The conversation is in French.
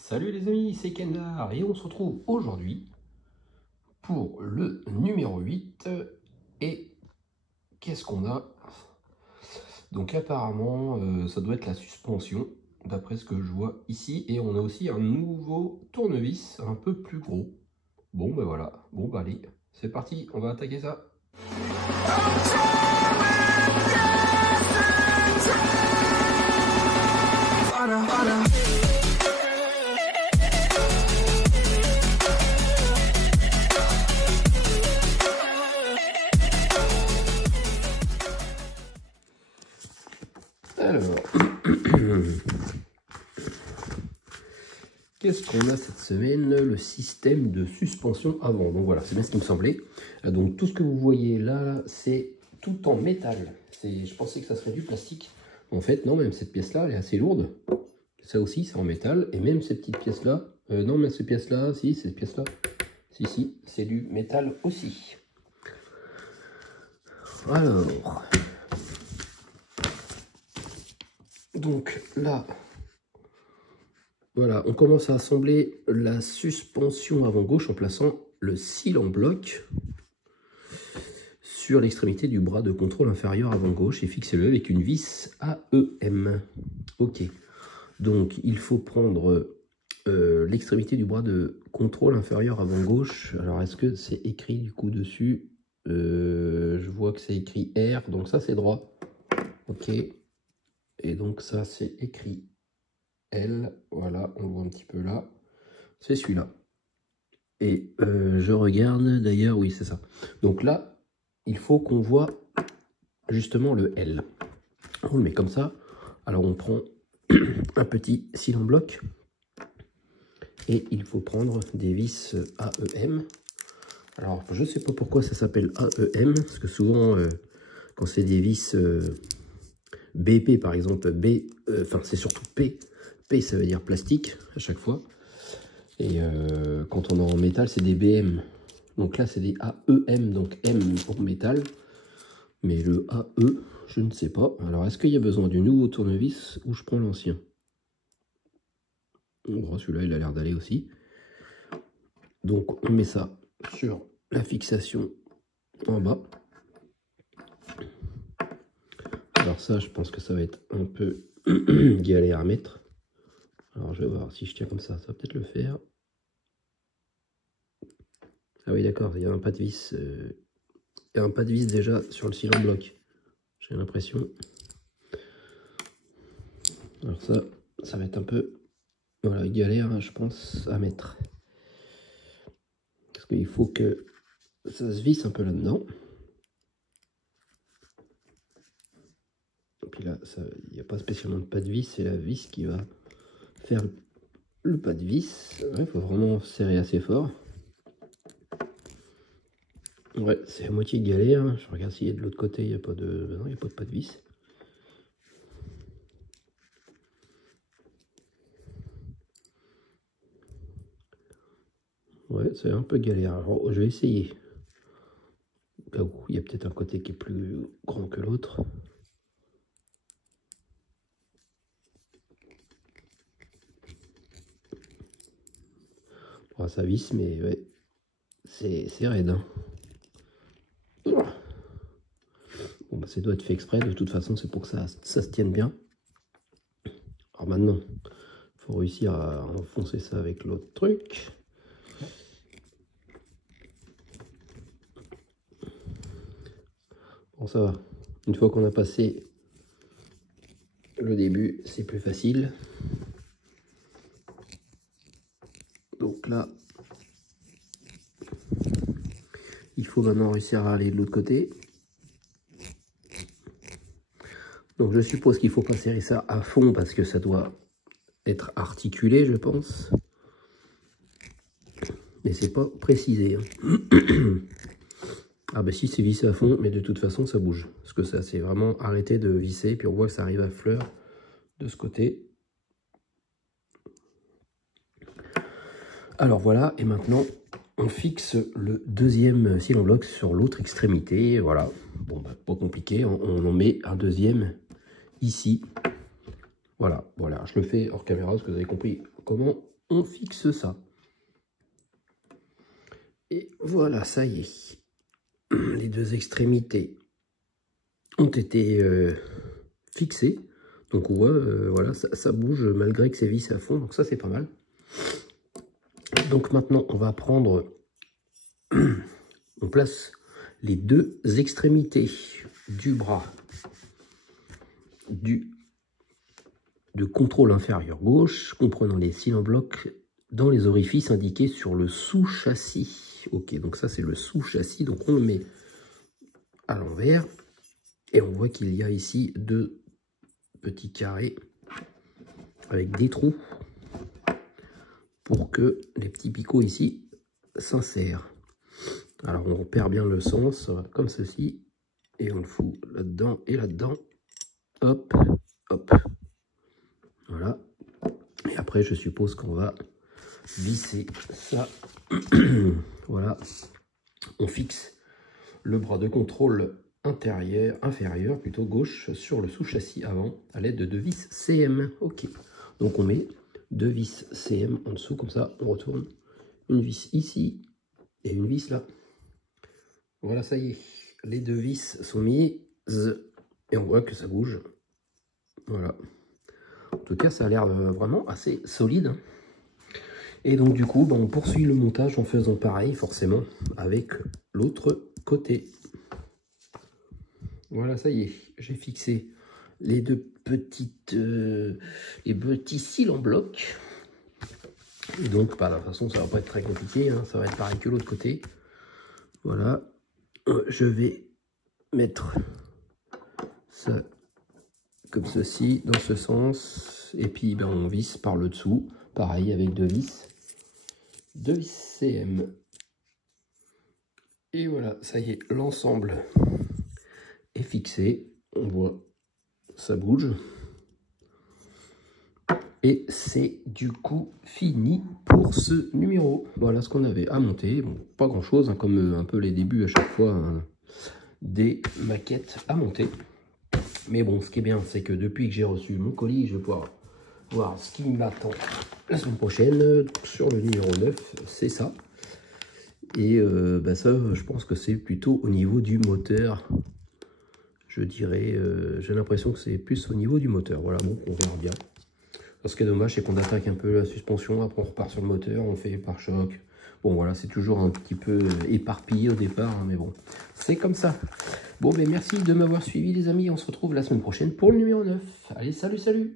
Salut les amis, c'est Kendar et on se retrouve aujourd'hui pour le numéro 8. Et qu'est-ce qu'on a? Donc apparemment ça doit être la suspension d'après ce que je vois ici, et on a aussi un nouveau tournevis un peu plus gros. Bon ben voilà, bon bah allez, c'est parti, on va attaquer ça. Alors, qu'est-ce qu'on a cette semaine? Le système de suspension avant. Donc voilà, c'est bien ce qui me semblait. Donc tout ce que vous voyez là, c'est tout en métal. Je pensais que ça serait du plastique. En fait, non, même cette pièce-là, elle est assez lourde. Ça aussi, c'est en métal. Et même ces petites pièces-là, non, mais ces pièces-là, si, ces pièces-là, si, c'est du métal aussi. Alors, donc là, voilà, on commence à assembler la suspension avant gauche en plaçant le cil en bloc sur l'extrémité du bras de contrôle inférieur avant gauche et fixez-le avec une vis AEM. Ok, donc il faut prendre l'extrémité du bras de contrôle inférieur avant gauche. Alors est-ce que c'est écrit du coup dessus? Je vois que c'est écrit R, donc ça c'est droit. Ok, et donc ça c'est écrit L, voilà, on le voit un petit peu là, c'est celui-là. Et je regarde d'ailleurs, oui c'est ça. Donc là, il faut qu'on voit justement le L. On le met comme ça. Alors on prend un petit cil en bloc. Et il faut prendre des vis AEM. Alors je ne sais pas pourquoi ça s'appelle AEM. Parce que souvent, quand c'est des vis BP par exemple, enfin c'est surtout P. P ça veut dire plastique à chaque fois. Et quand on est en métal, c'est des BM. Donc là, c'est des AEM, donc M pour métal. Mais le AE, je ne sais pas. Alors, est-ce qu'il y a besoin du nouveau tournevis ou je prends l'ancien? Bon, celui-là, il a l'air d'aller aussi. Donc, on met ça sur la fixation en bas. Alors ça, je pense que ça va être un peu galère à mettre. Alors, je vais voir si je tiens comme ça va peut-être le faire. Ah oui, d'accord, il y a un pas de vis. Il y a un pas de vis déjà sur le cil en bloc. J'ai l'impression. Alors ça va être un peu voilà, galère, hein, je pense, à mettre. Parce qu'il faut que ça se visse un peu là-dedans. Et puis là, il n'y a pas spécialement de pas de vis, c'est la vis qui va faire le pas de vis. Il faut vraiment serrer assez fort. Ouais, c'est à moitié galère. Je regarde s'il y a de l'autre côté, il n'y a pas de. Non, il n'y a pas de pas de vis. Ouais, c'est un peu galère. Alors, je vais essayer. Au cas où, il y a peut-être un côté qui est plus grand que l'autre. Bon, ça visse, mais ouais, c'est raide. Hein. Bon, bah, ça doit être fait exprès. De toute façon, c'est pour que ça se tienne bien. Alors maintenant, il faut réussir à enfoncer ça avec l'autre truc. Bon, ça va. Une fois qu'on a passé le début, c'est plus facile. Donc là, il faut maintenant réussir à aller de l'autre côté. Donc je suppose qu'il ne faut pas serrer ça à fond parce que ça doit être articulé, je pense. Mais c'est pas précisé. Hein. Ah bah si, c'est vissé à fond, mais de toute façon ça bouge. Parce que ça c'est vraiment arrêté de visser, puis on voit que ça arrive à fleur de ce côté. Alors voilà, et maintenant on fixe le deuxième cil en bloc sur l'autre extrémité. Voilà, bon bah, pas compliqué, on en met un deuxième ici. Voilà, je le fais hors caméra parce que vous avez compris comment on fixe ça. Et voilà, ça y est. Les deux extrémités ont été fixées. Donc on voit, voilà, ça bouge malgré que c'est vissé à fond. Donc ça, c'est pas mal. Donc maintenant, on va prendre... on place les deux extrémités du bras de contrôle inférieur gauche, comprenant les cils en bloc dans les orifices indiqués sur le sous-châssis. Ok, donc ça c'est le sous-châssis, donc on le met à l'envers et on voit qu'il y a ici deux petits carrés avec des trous pour que les petits picots ici s'insèrent. Alors on perd bien le sens, comme ceci, et on le fout là-dedans et là-dedans. Hop, hop. Voilà. Et après, je suppose qu'on va visser ça. Voilà. On fixe le bras de contrôle inférieur, plutôt gauche, sur le sous-châssis avant, à l'aide de deux vis CM. Ok. Donc on met deux vis CM en dessous, comme ça, on retourne une vis ici et une vis là. Voilà, ça y est. Les deux vis sont mises et on voit que ça bouge. Voilà. En tout cas, ça a l'air vraiment assez solide. Et donc, du coup, on poursuit le montage en faisant pareil, forcément, avec l'autre côté. Voilà, ça y est. J'ai fixé les deux petites... les petits cils en bloc. Et donc, de toute façon, ça va pas être très compliqué. Hein, ça va être pareil que l'autre côté. Voilà. Je vais mettre ça comme ceci, dans ce sens, et puis on visse par le dessous, pareil avec deux vis CM. Et voilà, ça y est, l'ensemble est fixé, on voit, ça bouge, et c'est du coup fini pour ce numéro. Voilà ce qu'on avait à monter, bon, pas grand chose, hein, comme un peu les débuts à chaque fois, hein, des maquettes à monter. Mais bon, ce qui est bien, c'est que depuis que j'ai reçu mon colis, je vais pouvoir voir ce qui m'attend la semaine prochaine sur le numéro 9, c'est ça. Et ça, je pense que c'est plutôt au niveau du moteur. Je dirais, j'ai l'impression que c'est plus au niveau du moteur. Voilà, bon, on verra bien. Ce qui est dommage, c'est qu'on attaque un peu la suspension, après on repart sur le moteur, on fait pare-choc. Bon, voilà, c'est toujours un petit peu éparpillé au départ, hein, mais bon, c'est comme ça. Bon, merci de m'avoir suivi, les amis. On se retrouve la semaine prochaine pour le numéro 9. Allez, salut, salut!